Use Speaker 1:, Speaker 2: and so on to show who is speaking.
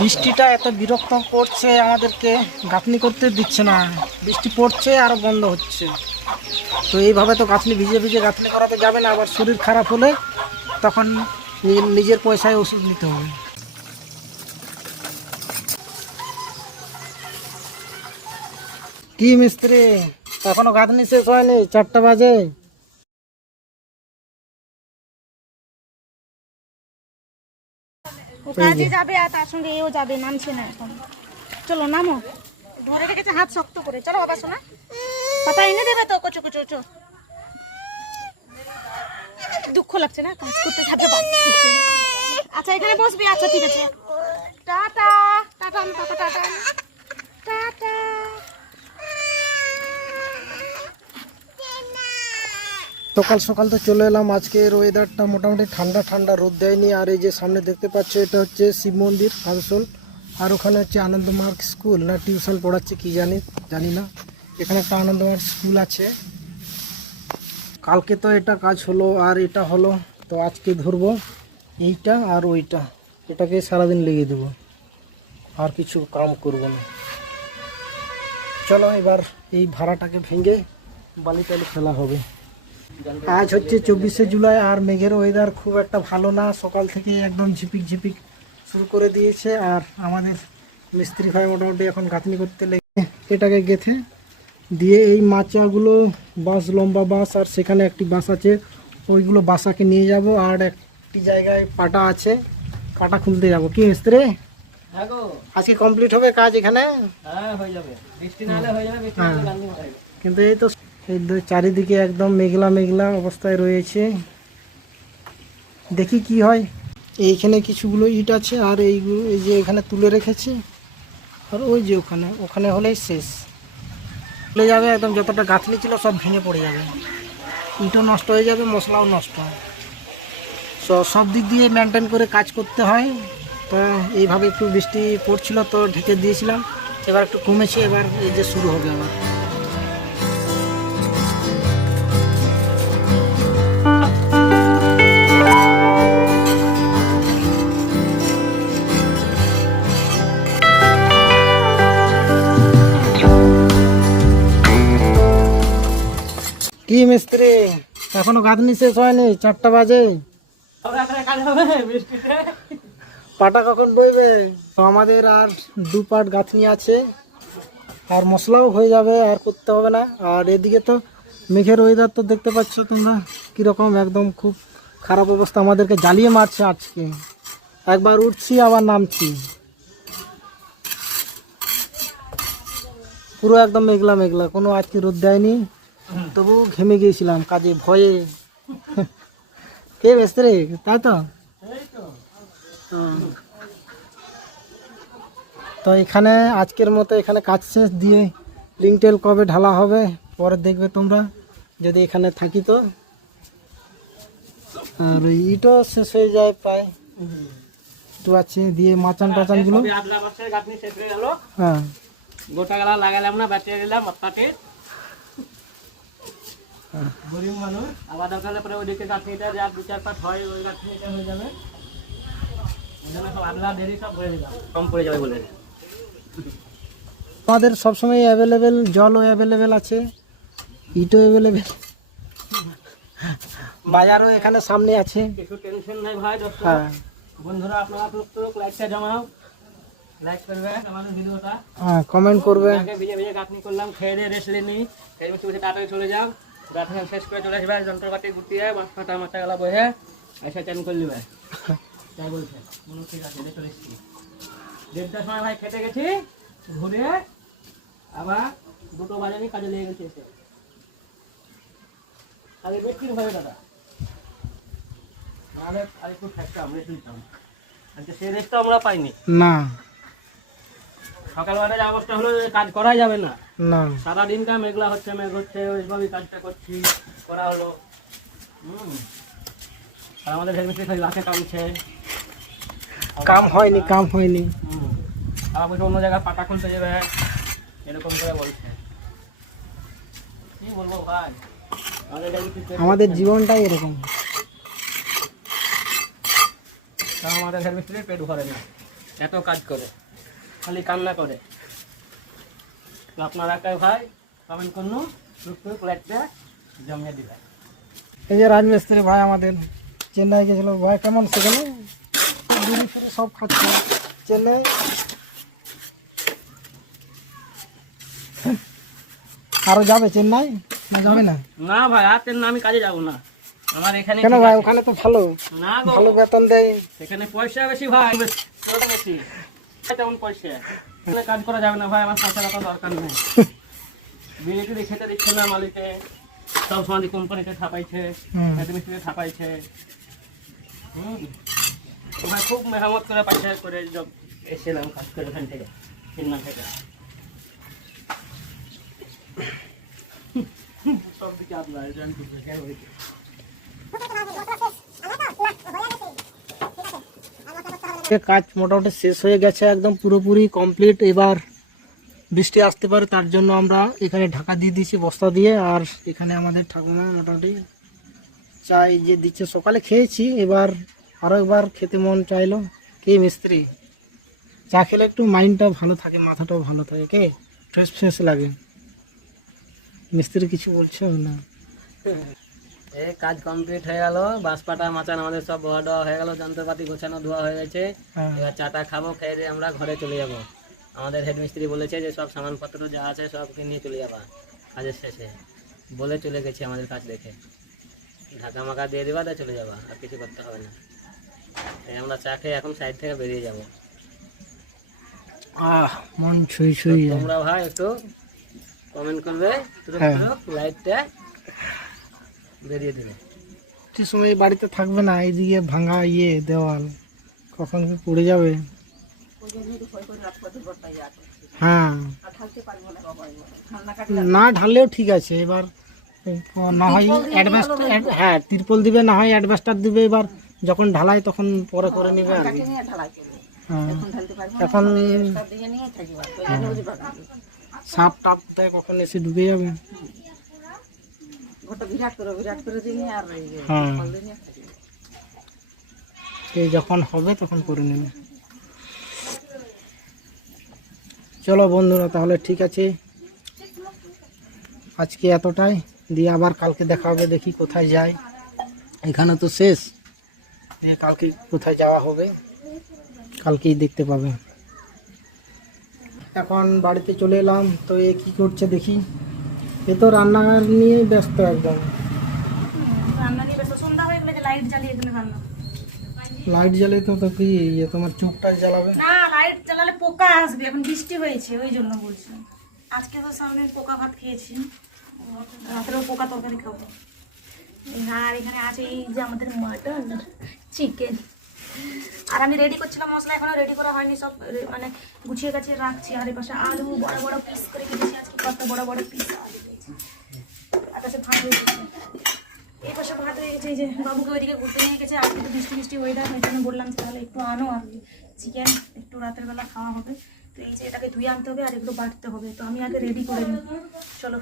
Speaker 1: বৃষ্টিটা এত বিরক্ত করছে, আমাদেরকে গাঁথনি করতে দিচ্ছে না। বৃষ্টি পড়ছে আর বন্ধ হচ্ছে। তো এইভাবে তো গাঁথনি ভিজে ভিজে গাঁথনি করাতে যাবে না, আবার শরীর খারাপ হলে তখন নিজের পয়সায় ওষুধ নিতে হবে। কি মিস্ত্রি? এখনও গাঁথনি শেষ হয়নি, চারটা বাজে।
Speaker 2: কাজে যাবে আর তার সঙ্গে এও যাবে নামছে না এখন। চলো নামো। ধরে রেখেছে হাত শক্ত করে। চলো বাবা শোনা। পাতা এনে দেবে তো? কচু কচু কচু। দুঃখ লাগছে না? কাজ করতে থাকবে আচ্ছা এখানে বসবি। আচ্ছা ঠিক আছে। টাটা। Tata tata tata.
Speaker 1: সকাল সকাল তো চলে এলাম। আজকের ওয়েদারটা মোটামুটি ঠান্ডা ঠান্ডা, রোদ দেয়নি। আর এই যে সামনে দেখতে পাচ্ছ, এটা হচ্ছে শিব মন্দির, আসানসোল। আর ওখানে হচ্ছে আনন্দমার্গ স্কুল। না, টিউশন পড়াচ্ছে, কি জানি জানি না। এখানে একটা আনন্দমার্গ স্কুল আছে। কালকে তো এটা কাজ হলো, আর এটা হলো, তো আজকে ধরবো এইটা আর ওইটা। এটাকে সারাদিন লেগে দেবো। আর কিছু কাম করব না। চলো, এবার এই ভাড়াটাকে ভেঙে বালি টালি ফেলা হবে। আজ হচ্ছে চব্বিশে জুলাই আর মেঘের ওয়েদার খুব একটা ভালো না। সকাল থেকে একদম ঝিপিক ঝিপিক শুরু করে দিয়েছে আর আমাদের মিস্ত্রি ভাই মোটামুটি এখন গাঁথনি করতে লেগে এটাকে গেথে দিয়ে এই মাচাগুলো বাঁশ লম্বা বাঁশ আর সেখানে একটি বাস আছে ওইগুলো বাসাকে নিয়ে যাব আর একটি জায়গায় পাটা আছে কাটা খুলতে যাব। কি মিস্ত্রি? আজকে কমপ্লিট হবে কাজ এখানে? হ্যাঁ। কিন্তু এই তো এই চারিদিকে একদম মেঘলা মেঘলা অবস্থায় রয়েছে। দেখি কি হয়। এইখানে কিছুগুলো ইট আছে আর এইগুলো এই যে এখানে তুলে রেখেছে। আর ওই যে ওখানে ওখানে হলেই শেষ। চলে যাবে একদম যতটা গাঁথনি ছিল সব ভেঙে পড়ে যাবে। ইটও নষ্ট হয়ে যাবে, মশলাও নষ্ট সো সব দিক দিয়ে মেনটেন করে কাজ করতে হয়। তো এইভাবে একটু বৃষ্টি পড়ছিল তো ঢেকে দিয়েছিলাম। এবার একটু কমেছে, এবার এই যে শুরু হবে আবার। মিস্ত্রি। এখনও গাঁথনি শেষ হয়নি, চারটা বাজে। পাটা কখন বইবে? তো আমাদের আর দু পাট গাঁথনি আছে। আর মশলাও হয়ে যাবে, আর করতে হবে না। আর এদিকে তো মেঘের ওয়েদার তো দেখতে পাচ্ছ তোমরা, কীরকম একদম খুব খারাপ অবস্থা আমাদেরকে জ্বালিয়ে মারছে আজকে। একবার উঠছি, আবার নামছি। পুরো একদম মেঘলা মেঘলা। কোনো আজকে রোদ দেয়নি। তবু ঘেমে গিয়েছিলাম কাজে ভয়ে। কে মিস্ত্রি তাই তো? তো এখানে আজকের মতো এখানে কাজ শেষ দিয়ে লিঙ্কটেল কবে ঢালা হবে পরে দেখবে তোমরা যদি এখানে থাকি তো। আর ইটও শেষ হয়ে যায় প্রায়। একটু আছে দিয়ে মাচান টাচানগুলো। হ্যাঁ
Speaker 3: গোটা গেলা লাগালাম না বাঁচিয়ে দিলাম গরিব মানুষ। আবার দরকার হলে পরে ওইদিকে গাছনিটা যে আর দু চার পাঁচ হয় ওই গাছনিটা হয়ে যাবে। ওই জন্য সব আদলা দেরি সব কম পড়ে যাবে বলে।
Speaker 1: আমাদের সবসময় অ্যাভেলেবেল জলও অ্যাভেলেবেল আছে ইটও অ্যাভেলেবেল বাজারও এখানে সামনে আছে।
Speaker 3: কিছু টেনশন নাই ভাই
Speaker 1: হ্যাঁ।
Speaker 3: বন্ধুরা আপনারা তো লাইকটা জমাও। লাইক করবে আমাদের ভিডিওটা।
Speaker 1: হ্যাঁ কমেন্ট করবে।
Speaker 3: আগে ভিজে ভিজে গাঁথনি করলাম খেয়ে দিয়ে রেস্ট নিয়ে নিই বসে চলে যাও। শেষ করে চলে আসবে যন্ত্রপাতি গুটিয়ে মাছ কাটা মাথা গেলা বহে এসে চান করলি ভাই তাই বলছে মনে ঠিক আছে চলে এসছি দেড়টার সময় ভাই খেতে গেছি ঘুরে আবার দুটো বাজানি কাজে লেগে গেছে এসে আগে হবে দাদা। নাহলে আর একটু থাকতাম রেস্ট নিতাম আজকে সেই রেস্টটা আমরা পাইনি।
Speaker 1: না।
Speaker 3: সকালবেলা যে অবস্থা হলো কাজ করাই যাবে না।
Speaker 1: না।
Speaker 3: মেঘলা হচ্ছে মেঘ হচ্ছে ওইভাবেই কাজটা করছি করা হলো। হুম। আর আমাদের খালি লাখে কামছে।
Speaker 1: কাম হয়নি কাম হয়নি।
Speaker 3: হুম। বলছে অন্য জায়গায় পাটা খুলতে যাবে এরকম করে বলছে। কি বলব ভাই? আমাদের
Speaker 1: জীবনটাই এরকম।
Speaker 3: আমাদের হেলমেটে পেট ভরে না। এত কাজ করে খালি কান্না করে। তো আপনারা কেউ ভাই কমেন্ট করুন টুকটুক লাইটটা জমিয়ে দিবে।
Speaker 1: এই যে রাজমিস্ত্রি ভাই আমাদের চেন্নাই গেছিল। ভাই কেমন সেখানে সব খাচ্ছে। চেন্নাই? আরও যাবে চেন্নাই? না যাবে না?
Speaker 3: না ভাই হাতের না আমি কাজে যাব না। আমার এখানে
Speaker 1: কেন ভাই ওখানে তো ভালো।
Speaker 3: না
Speaker 1: ভালো বেতন দেয়।
Speaker 3: সেখানে পয়সা বেশি ভাই বেশি। তেমন পয়সা? কাজ করা যাবে না ভাই আমার পয়সা রাখার দরকার নেই। বিড়ি খেতে দিচ্ছে না মালিকে সব সময় কোম্পানিতে ছাপাইছে মিস্ত্রিতে ছাপাইছে হুম। ভাই খুব মেহনত করে পয়সা করে জব কাজ করে ওখান থেকে সব দিকে আপনার
Speaker 1: কাজ মোটামুটি শেষ হয়ে গেছে, একদম পুরোপুরি কমপ্লিট এবার বৃষ্টি আসতে পারে, তার জন্য আমরা এখানে ঢাকা দিয়ে দিয়েছি বস্তা দিয়ে, আর এখানে আমাদের ঠাকুমা মোটামুটি চাই যে দিচ্ছে। সকালে খেয়েছি, এবার আরও একবার খেতে মন চাইলো। কে মিস্ত্রি? চা খেলে একটু মাইন্ডটা ভালো থাকে, মাথাটাও ভালো থাকে, কে? ফ্রেশ ফ্রেশ লাগে। মিস্ত্রি কিছু বলছে না।
Speaker 3: এই কাজ কমপ্লিট হয়ে গেল বাঁশপাটা মাচান আমাদের সব ধোয়া দেওয়া হয়ে গেল যন্ত্রপাতি গোছানো ধোয়া হয়ে গেছে।
Speaker 1: হ্যাঁ।
Speaker 3: এবার চাটা খাব খেয়ে দিয়ে আমরা ঘরে চলে যাব। আমাদের হেড মিস্ত্রি বলেছে যে সব সামানপত্র যা আছে সবকে নিয়ে চলে যাবা কাজের শেষে। বলে চলে গেছে আমাদের কাজ দেখে। ঢাকা মাকা দিয়ে দিবা দিয়ে চলে যাবা আর কিছু করতে হবে না। এই আমরা চা খেয়ে এখন সাইড থেকে বেরিয়ে যাব।
Speaker 1: আহ মন ছুঁই ছুঁই
Speaker 3: তোমরা ভাই একটু কমেন্ট করবে তুরুক
Speaker 1: হ্যাঁ।
Speaker 3: লাইটটা বেরিয়ে দেবে।
Speaker 1: ঠিক সময় বাড়িতে থাকবে না এইদিকে ভাঙা ইয়ে দেওয়াল। কখন কি পড়ে যাবে? হ্যাঁ। না ঢাললেও ঠিক আছে এবার না হয় অ্যাডভাস্টার হ্যাঁ তিরপল দিবে না হয় অ্যাডভাস্টার দিবে এবার যখন ঢালাই তখন পরে করে নেবে আর কি। হ্যাঁ। এখন সাপ টাপ দেয় কখন এসে ঢুকে যাবে। হ্যাঁ। যখন হবে তখন করে নেবে। চলো বন্ধুরা তাহলে ঠিক আছে। আজকে এতটাই। দিয়ে আবার কালকে দেখা হবে দেখি কোথায় যাই। এখানে তো শেষ। দিয়ে কালকে কোথায় যাওয়া হবে কালকেই দেখতে পাবে। এখন বাড়িতে চলে এলাম তো এ কি করছে দেখি। এ তো রান্নাঘর নিয়ে ব্যস্ত একদম।
Speaker 2: রান্না নিয়ে ব্যস্ত। সন্ধ্যা হয়ে গেলে লাইট জ্বালিয়ে দিলে রান্না
Speaker 1: লাইট জ্বালিয়ে তো তো কি ইয়ে তোমার চোখটা জ্বালাবে?
Speaker 2: না লাইট জ্বালালে পোকা আসবে এখন বৃষ্টি হয়েছে ওই জন্য বলছি। আজকে তো সামনে পোকা ভাত খেয়েছি। রাত্রেও পোকা তরকারি খাব। আর এখানে আছে এই যে আমাদের মাটন চিকেন আর আমি রেডি করছিলাম মশলা এখনও রেডি করা হয়নি সব। মানে গুছিয়ে গাছিয়ে রাখছি। আর এই পাশে আলু বড় বড় পিস করে কেটেছি আজকে কত বড় বড় পিস পাশে ভাত হয়ে গেছে। এই পাশে ভাত হয়ে গেছে যে বাবুকে ওইদিকে ঘুরতে নিয়ে আজকে তো বৃষ্টি ওই জন্য বললাম তাহলে একটু আনো চিকেন একটু রাতের বেলা খাওয়া হবে। তো এই যে এটাকে ধুয়ে আনতে হবে আর বাটতে হবে। তো আমি আগে রেডি করে নিই। চলো।